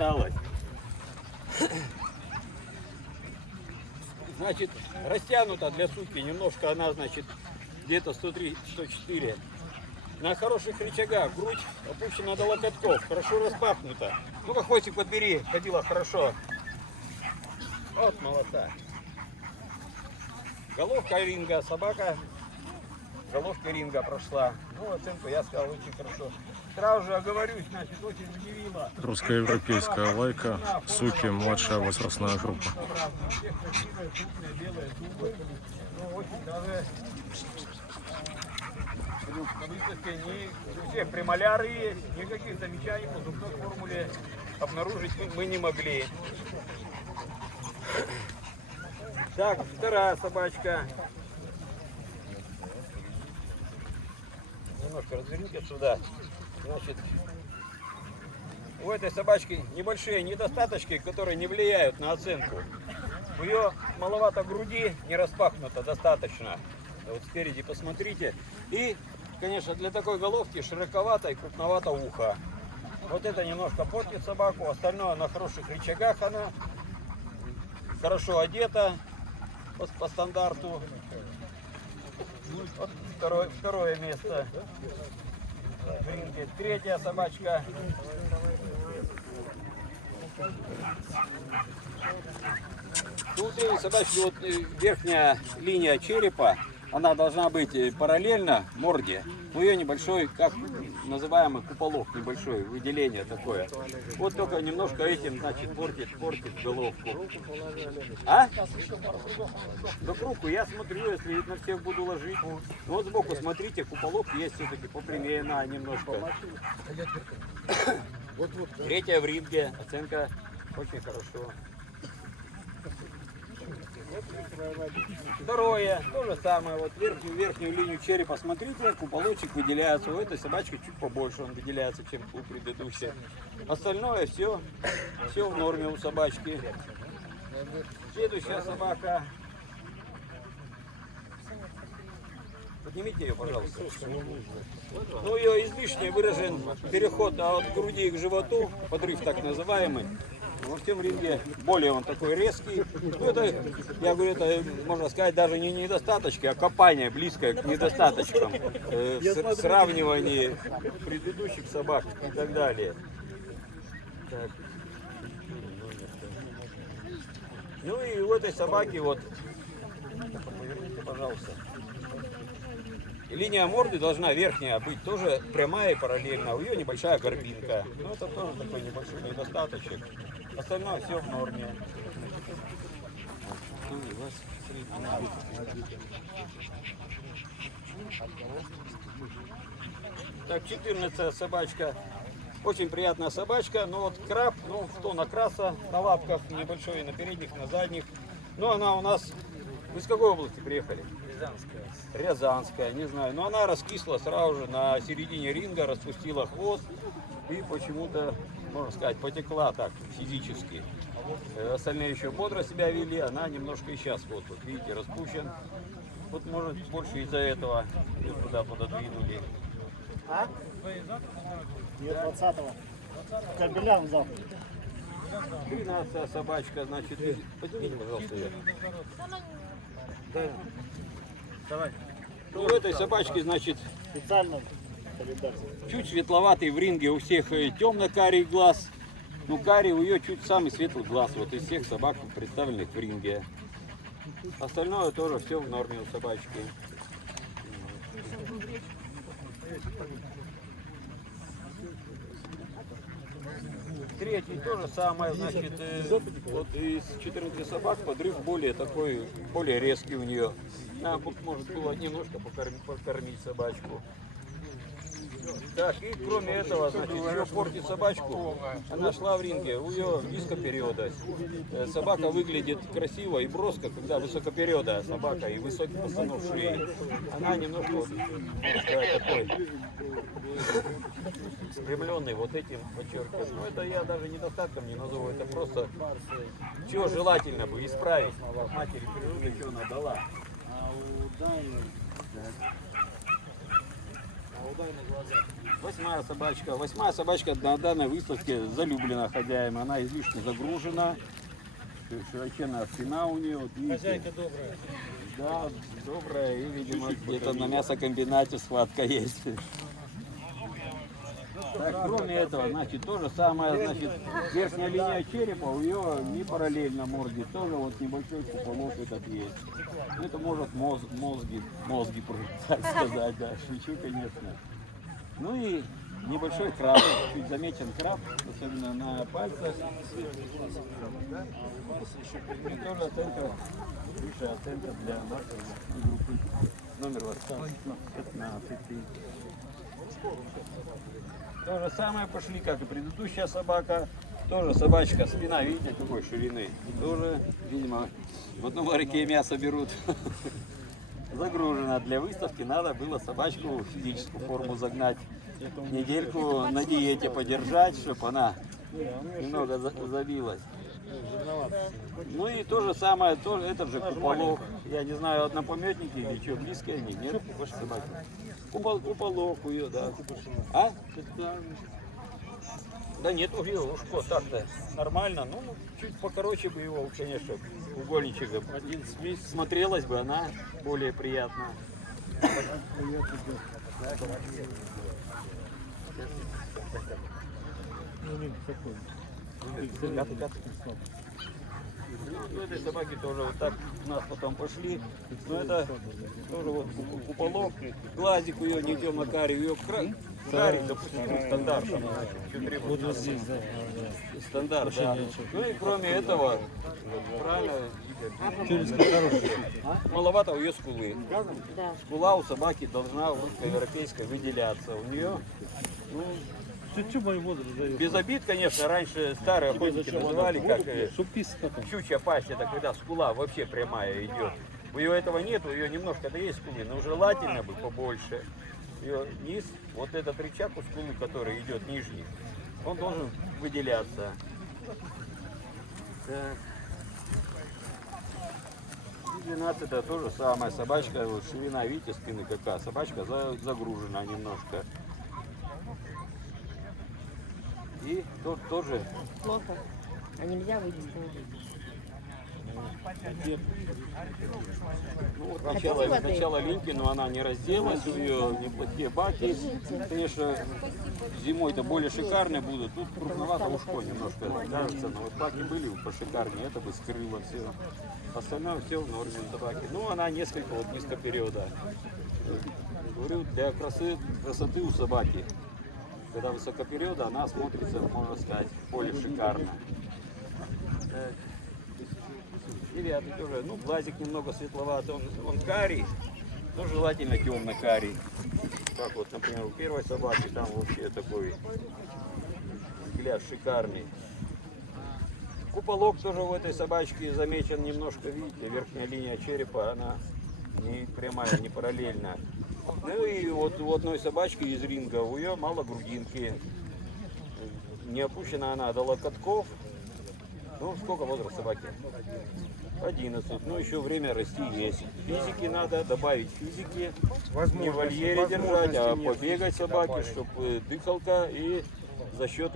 осталось. Значит, растянута для сутки немножко она, значит, где-то 103-104. На хороших рычагах грудь опущена до локотков, хорошо распахнута. Ну-ка, хвостик подбери, ходила хорошо. Вот молодца. Головка ринга, собака головка ринга прошла. Ну, оценку я сказал очень хорошо. Сразу же оговорюсь, значит, очень удивило. Русско-европейская лайка, суки, младшая возрастная группа. Все красивые, крупные, белые зубы. Ну, очень даже... На выставке не все премоляры есть, никаких замечаний по зубной формуле обнаружить мы не могли. Так, вторая собачка. Немножко разверните сюда. Значит, у этой собачки небольшие недостаточки, которые не влияют на оценку. У нее маловато груди, не распахнуто достаточно. Вот спереди посмотрите. И, конечно, для такой головки широковато и крупновато ухо. Вот это немножко портит собаку. Остальное на хороших рычагах она. Хорошо одета по стандарту. Вот второе место. Третья собачка. Тут у собачки вот верхняя линия черепа, она должна быть параллельно морде. У ее небольшой, как называемый куполок, небольшое выделение такое. Вот только немножко этим, значит, портит головку. А? Да руку я смотрю, если на всех буду ложить. Вот сбоку смотрите, куполок есть все-таки попрямее на немножко. Третья в ринге, оценка очень хорошо. Второе, то же самое, вот верхнюю линию черепа, смотрите, куполочек выделяется, у этой собачки чуть побольше он выделяется, чем у предыдущей. Остальное все в норме у собачки. Следующая собака. Поднимите ее, пожалуйста. Ну, ее излишне выражен переход от груди к животу, подрыв так называемый. Во всем ринге более он такой резкий. Ну, это, я говорю, это, можно сказать, даже не недостаточки, а копание близкое к недостаточкам в сравнивании предыдущих собак и так далее. Так. Ну и у этой собаки вот, поверните, пожалуйста. И линия морды должна верхняя быть тоже прямая и параллельно. У нее небольшая горбинка. Ну, это тоже такой небольшой недостаточек. Остальное все в норме. Так, 14 собачка. Очень приятная собачка. Но вот краб, ну, что на краса, на лапках небольшой, на передних, на задних. Но она у нас... Вы из какой области приехали? Рязанская. Рязанская, не знаю. Но она раскисла сразу же на середине ринга, распустила хвост и почему-то, можно сказать, потекла так физически. Остальные еще бодро себя вели, она немножко и сейчас вот видите, распущен. Вот может больше из-за этого ее туда пододвинули. А? Ее 20-го. Кабелян завтра. 13-я собачка, значит, поднимите, пожалуйста, ее. Да. Давай. Ну, у этой собачки, значит, Специально календарь. чуть светловатый в ринге, у всех темно-карий глаз. Ну, карий у нее чуть самый светлый глаз, вот из всех собак, представленных в ринге. Остальное тоже все в норме у собачки. Третий то же самое, значит, вот из 14 собак подрыв более такой, более резкий у нее. Нам может было немножко покормить собачку. Так, и кроме этого, значит, еще портит собачку. Она шла в ринге, у нее дископериода. Собака выглядит красиво и броско, когда высокопериода собака и высокий постанов шеи. Она немножко, вот, можно сказать, такой спрямленный вот этим подчеркиваем. Но это я даже недостатком не назову, это просто чего желательно бы исправить. Матери природы что она дала. Восьмая собачка. Восьмая собачка на данной выставке залюблена хозяем. Она излишне загружена. Широченная спина у нее. Вот видите. Хозяйка добрая. Да, добрая. И, видимо, где-то на мясокомбинате схватка есть. Так, кроме этого, значит, то же самое, значит, верхняя линия черепа у нее не параллельно морде, тоже вот небольшой куполок этот есть. Ну, это может мозги, так сказать, да, шучу, конечно. Ну и небольшой краб, чуть заметен краб, особенно на пальцах. И тоже оценка, высшая оценка для нашей группы. Номер 15. То же самое пошли, как и предыдущая собака. Тоже собачка, спина, видите, какой ширины. Тоже, видимо, в одном ларьке мясо берут. Загружена для выставки. Надо было собачку в физическую форму загнать. Недельку на диете подержать, чтобы она немного забилась. Ну и то же самое, тоже этот же куполок. Я не знаю, однопометники или что, близкие они, нет? Ваши собаки. Куполок у ее, да. А? Да нет, уже ушко так-то нормально. Ну, чуть покороче бы его, конечно, угольничек. Один смесь. Смотрелась бы она более приятно. Ну, этой собаки тоже вот так у нас потом пошли. Но это тоже вот куполок, глазик у ее не темно-карий, у ее карий, допустим, стандарт. Вот здесь, да. Стандарт, да. Ну и кроме этого, правильно, маловато у ее скулы. Скула у собаки должна европейская выделяться. У нее, ну, Чуть-чуть мой возраст дает. без обид, конечно, раньше старые охотники называли как Шуписта. щучья пасть, это когда скула вообще прямая идет. У нее этого нет, у нее немножко да есть скулы, но желательно бы побольше. Ее низ, вот этот рычаг у скулы, который идет нижний, он должен выделяться. Так. 12 это то же самое, собачка, вот ширина, видите, спины какая, собачка загружена немножко. И тут тоже Плохо. А нельзя вывести? ну, вот сначала линьки, но она не разделась, у нее неплохие баки. Конечно, зимой-то более шикарные будут. Тут крупновато ушко немножко кажется, но вот баки были пошикарнее, это бы скрыло все. Остальное все в норме собаки. Ну, она несколько вот низкопериода. Говорю, для красоты у собаки. Когда высокопериода, она смотрится, можно сказать, более шикарно. Так. 9 тоже, ну, глазик немного светловатый, он карий, но желательно темно-карий. Как вот, например, у первой собаки там вообще такой взгляд шикарный. Куполок тоже у этой собачки замечен немножко, видите, верхняя линия черепа, она не прямая, не параллельная. Ну и вот у одной собачки из ринга, у нее мало грудинки, не опущена она до локотков. Ну, сколько возраст собаки? 11. Ну, еще время расти есть. Физики надо, добавить физики. Не в вольере держать, а побегать собаке, чтобы дыхалка и за счет